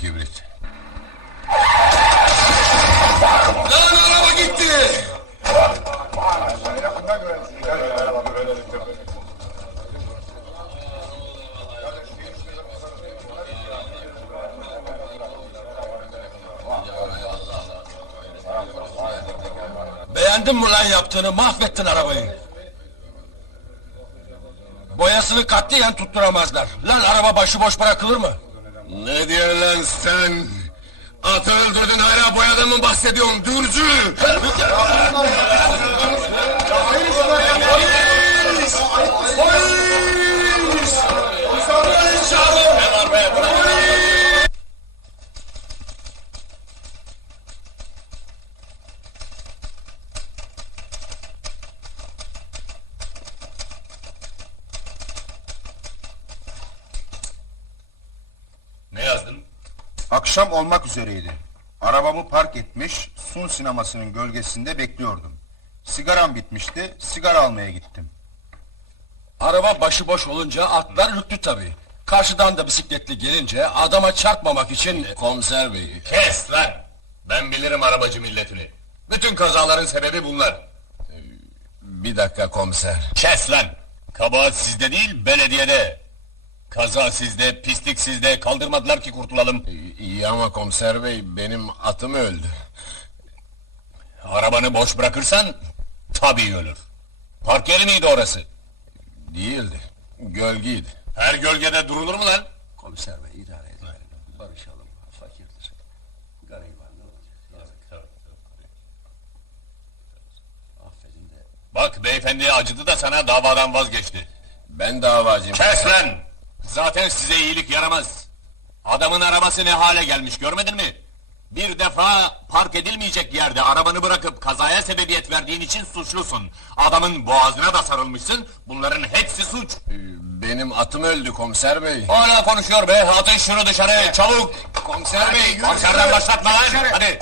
kibrit. Lan araba gitti! Beğendin mi lan yaptığını? Mahvettin arabayı. Boyasını katliyen tutturamazlar. Lan araba başıboş bırakılır mı? Ne diyorsun lan sen? Atı öldürdün hala boyadan mı bahsediyorsun dürcü? Ne Akşam olmak üzereydi. Arabamı park etmiş, Sun sinemasının gölgesinde bekliyordum. Sigaram bitmişti, sigara almaya gittim. Araba başıboş olunca atlar ürktü tabii. Karşıdan da bisikletli gelince adama çarpmamak için... Komiser bey. Kes lan! Ben bilirim arabacı milletini. Bütün kazaların sebebi bunlar. Bir dakika komiser. Kes lan! Kabahat sizde değil, belediyede. Kaza sizde, pislik sizde, kaldırmadılar ki kurtulalım. İyi ama komiser bey benim atım öldü. Arabanı boş bırakırsan, tabii ölür. Park yeri miydi orası? Değildi. Gölgeydi. Her gölgede durulur mu lan? Komiser bey idare edelim. Barışalım. Fakirdir. Gariban ne olacak? Yazık. Affedin de. Bak beyefendi acıdı da sana davadan vazgeçti. Ben davacıyım. Kes lan! Zaten size iyilik yaramaz. Adamın arabası ne hale gelmiş görmedin mi? Bir defa park edilmeyecek yerde arabanı bırakıp kazaya sebebiyet verdiğin için suçlusun. Adamın boğazına da sarılmışsın. Bunların hepsi suç. Ee, Benim atım öldü komiser bey. Hala konuşuyor be. Atın şunu dışarı çabuk. Komiser bey. Dışarıdan başlatma lan. Hadi.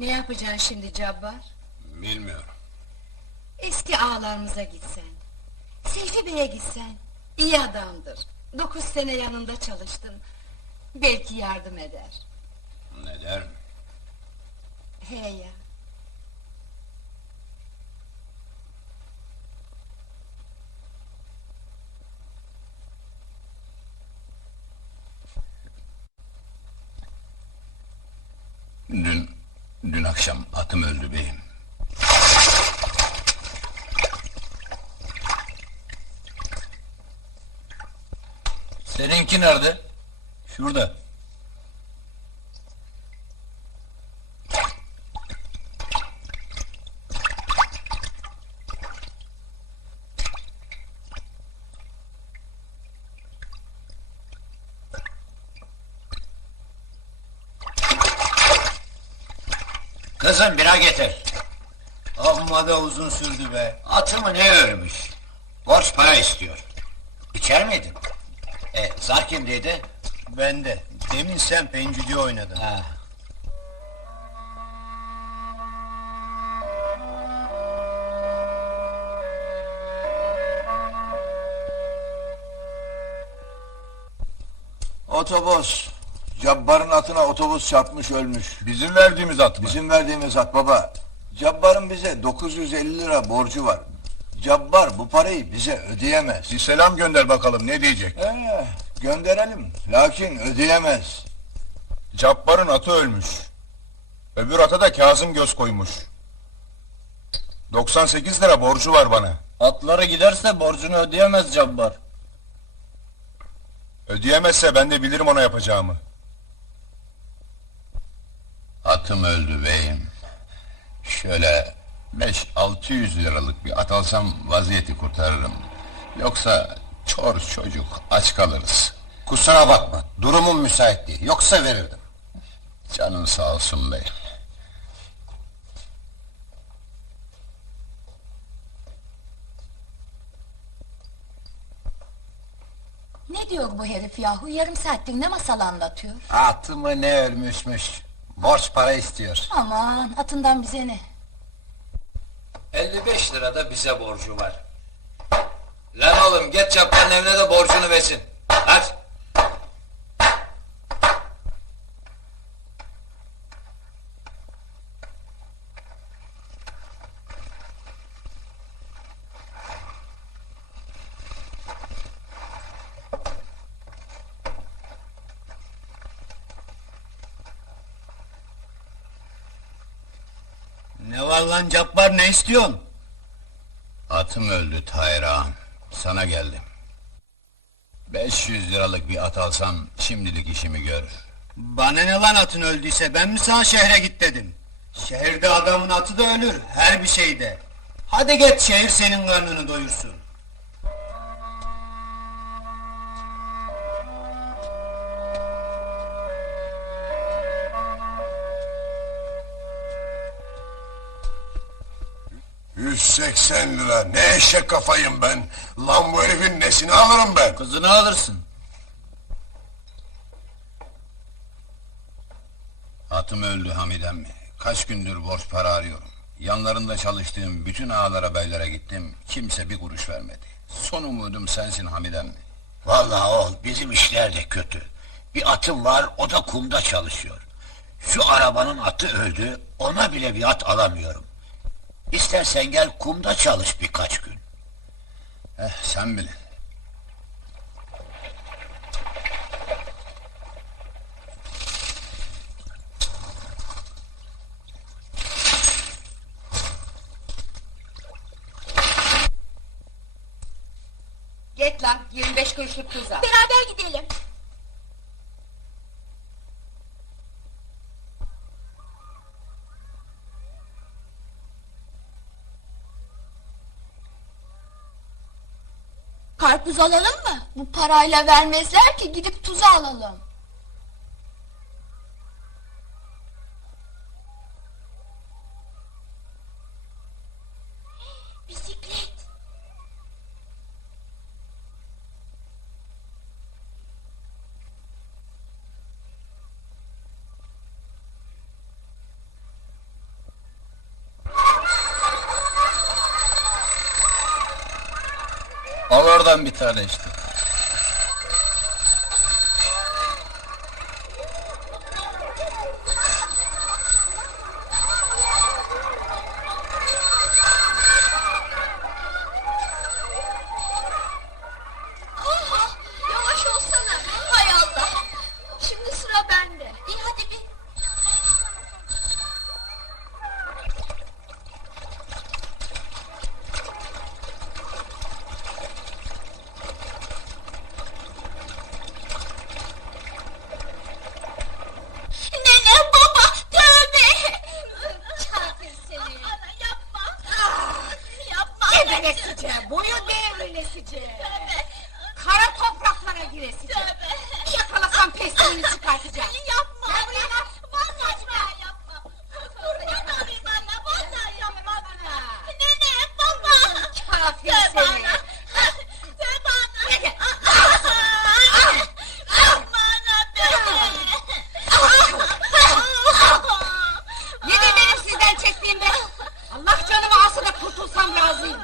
Ne yapacaksın şimdi Cabbar? Bilmiyorum. Eski ağalarımıza gitsen. Seyfi Bey'e gitsen. İyi adamdır. Dokuz sene yanında çalıştın. Belki yardım eder. Ne der mi? He ya. Dün, dün akşam atım öldü beyim. Seninki nerede? Şurada. Kızım bira getir. Amma da uzun sürdü be. Atımı ne örmüş? Borç para istiyor. İçer miydin? E, zar kimdeydi? Ben de. Demin sen pencüdü oynadın. Ha. Otobüs. Cabbar'ın atına otobüs çarpmış ölmüş. Bizim verdiğimiz at mı? Bizim verdiğimiz at baba. Cabbar'ın bize 950 lira borcu var. Cabbar bu parayı bize ödeyemez. Bir selam gönder bakalım ne diyecek? Ee, gönderelim. Lakin ödeyemez. Cabbar'ın atı ölmüş. Öbür ata da Kazım göz koymuş. 98 lira borcu var bana. Atları giderse borcunu ödeyemez Cabbar. Ödeyemezse ben de bilirim ona yapacağımı. Atım öldü beyim. Şöyle beş altı yüz liralık bir at alsam vaziyeti kurtarırım. Yoksa çor çocuk aç kalırız. Kusura bakma, durumum müsait değil. Yoksa verirdim. Canın sağ olsun bey. Ne diyor bu herif yahu? Yarım saattir ne masal anlatıyor? Atımı ne örmüşmüş. Borç para istiyor. Aman atından bize ne? 55 lira da bize borcu var. Lan oğlum geç Cabbar'ın evine de borcunu versin. Hadi. Ne var lan Cabbar ne istiyorsun? Atım öldü Tahir ağam. Sana geldim. 500 liralık bir at alsam şimdilik işimi görür. Bana ne lan atın öldüyse ben mi sana şehre git dedim? Şehirde adamın atı da ölür her bir şeyde. Hadi git şehir senin karnını doyursun. Yüz seksen lira. Ne eşek kafayım ben. Lan bu herifin nesini alırım ben? Kızını alırsın. Atım öldü Hamidem mi? Kaç gündür borç para arıyorum. Yanlarında çalıştığım bütün ağalara beylere gittim. Kimse bir kuruş vermedi. Son umudum sensin Hamidem mi? Vallahi oğul bizim işler de kötü. Bir atım var o da kumda çalışıyor. Şu arabanın atı öldü ona bile bir at alamıyorum. İstersen gel kumda çalış birkaç gün. Eh sen bilin. Git lan 25 kuruşluk tuza. Beraber gidelim. Alalım mı? Bu parayla vermezler ki gidip tuzu alalım. Al oradan bir tane işte. Yavaş olsana. Hay Allah. Şimdi sıra bende. İyi hadi bir. Nene baba tövbe. Çarpın seni. Ana yapma. Yapma. Geberesice, boyun devrilesice. Kara topraklara giresice. Yakalasam pestilini çıkartacağım. Yapma. Gel buraya. Vazgeçme. Yapma. Yapma. Tamam razıyım.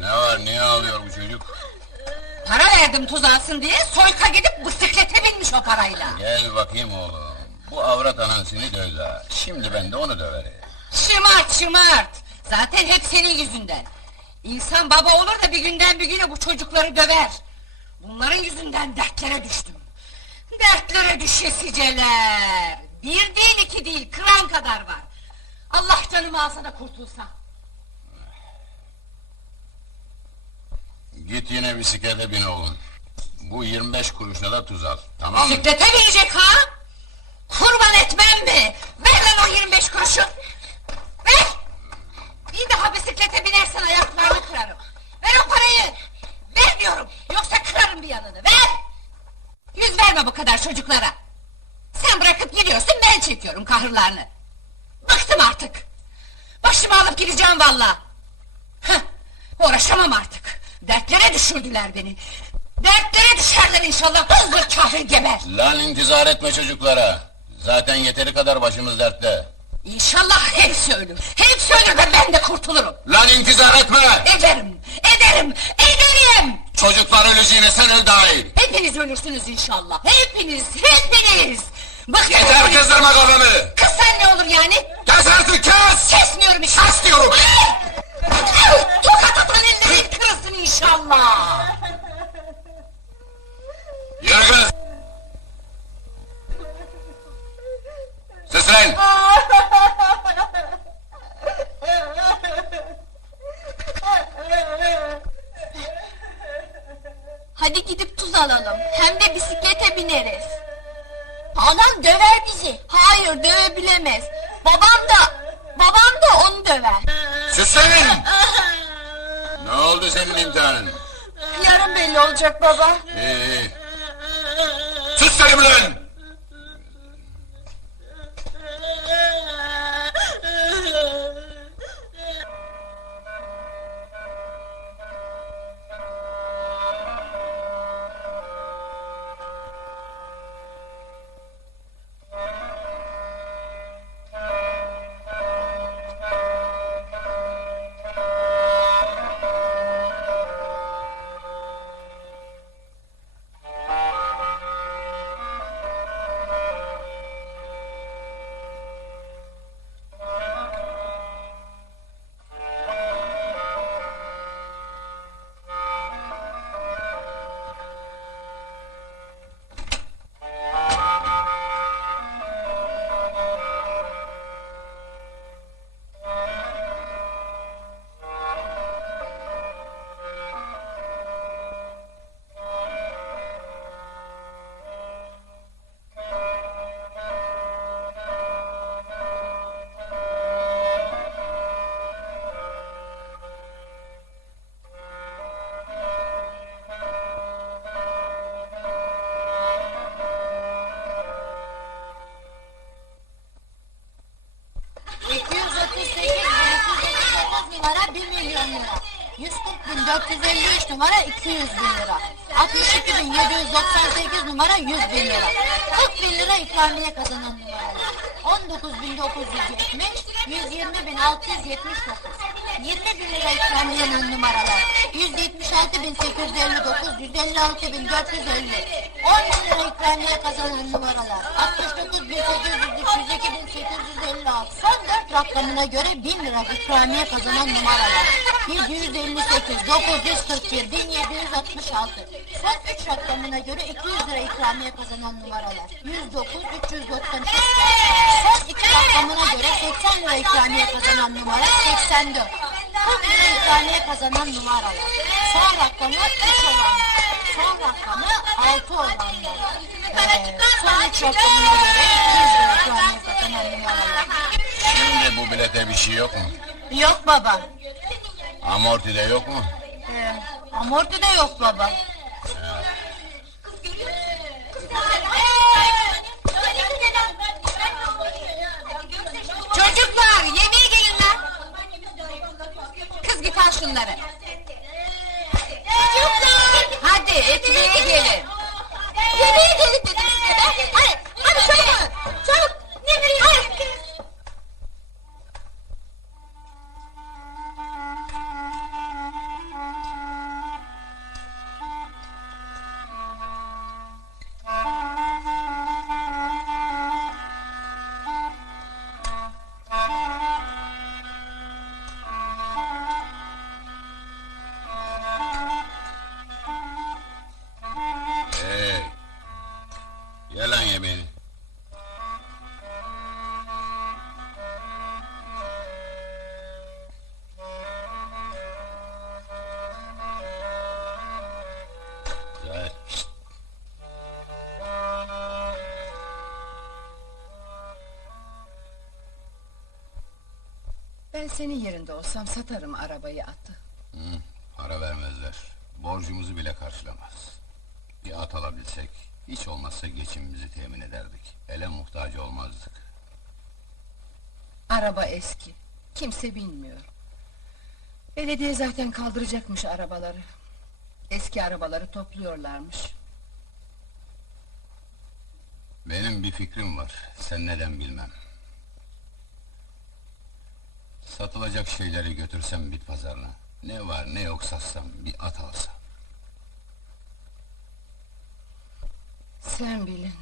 Ne var niye ağlıyor bu çocuk? Para verdim tuz alsın diye soyka gidip bisiklete binmiş o parayla. Gel bakayım oğlum. Bu avrat anasını dövdü ha. Şimdi ben de onu döverim. Şımart şımart. Zaten hep senin yüzünden. İnsan baba olur da bir günden bir güne bu çocukları döver. Bunların yüzünden dertlere düştüm. Dertlere düşesiceler. Bir değil iki değil kıran kadar var. Allah canımı alsa da kurtulsam. Git yine bisiklete bin oğlum. Bu 25 kuruşla da tuz al. Tamam mı? Bisiklete binecek ha? Kurban etmem mi? Ver lan o 25 kuruşu. Ver. Bir daha bisiklete binersen ayaklarını kırarım. Ver o parayı. Ver diyorum. Yoksa kırarım bir yanını. Ver. Yüz verme bu kadar çocuklara. Sen bırakıp gidiyorsun ben çekiyorum kahırlarını. Bıktım artık. Başımı alıp gideceğim valla. Uğraşamam artık. Dertlere düşürdüler beni. Dertlere düşerler inşallah. Hızlı kahve geber. Lan intizar etme çocuklara. Zaten yeteri kadar başımız dertte. İnşallah hepsi ölür. Hepsi ölür ve ben de kurtulurum. Lan intizar etme! Ederim, ederim, ederim. Çocuklar öleceğine sen öl daha iyi. Hepiniz ölürsünüz inşallah. Hepiniz, hepiniz. Bak Yeter kızdırma kafamı! Kız sen ne olur yani? Kes artık kes! Kesmiyorum işte. Kes diyorum! Tokat atan 上枪嘛 Kremlin. 140.453 numara 200 bin lira. 62.798 numara 100 bin lira. 40 bin lira ikramiye kazanan numaralar. 19.970, 120.679. 20 bin lira ikramiye numaralar. 176.859, 156.450. 10 bin lira ikramiye kazanan numaralar. 69.803, 102.856. Son 4 rakamına göre 1000 lira ikramiye kazanan numaralar. 758, 941, 1766. Son 3 rakamına göre 200 lira ikramiye kazanan numaralar. 109, 393. Son 2 rakamına göre 80 lira ikramiye kazanan numara 84. 40 lira ikramiye kazanan numaralar. Son rakamı 3 olanlar. Son rakamı 6 olanlar. Ee, son 3 rakamına göre 200 lira ikramiye kazanan numaralar. Şimdi bu bilete bir şey yok mu? Yok baba. Amortide yok mu? Ee, amorti de yok baba. Çocuklar yemeğe gelin lan. Kız git al şunları. Hadi ekmeğe gelin. Yemeğe gelin dedim size Hadi, hadi çabuk. Ben senin yerinde olsam satarım arabayı atı. Hı, para vermezler. Borcumuzu bile karşılamaz. Bir at alabilsek, hiç olmazsa geçimimizi temin ederdik. Ele muhtaç olmazdık. Araba eski. Kimse bilmiyor. Belediye zaten kaldıracakmış arabaları. Eski arabaları topluyorlarmış. Benim bir fikrim var, sen neden bilmem. Satılacak şeyleri götürsem bit pazarına. Ne var ne yok satsam, bir at alsam. Sen bilin.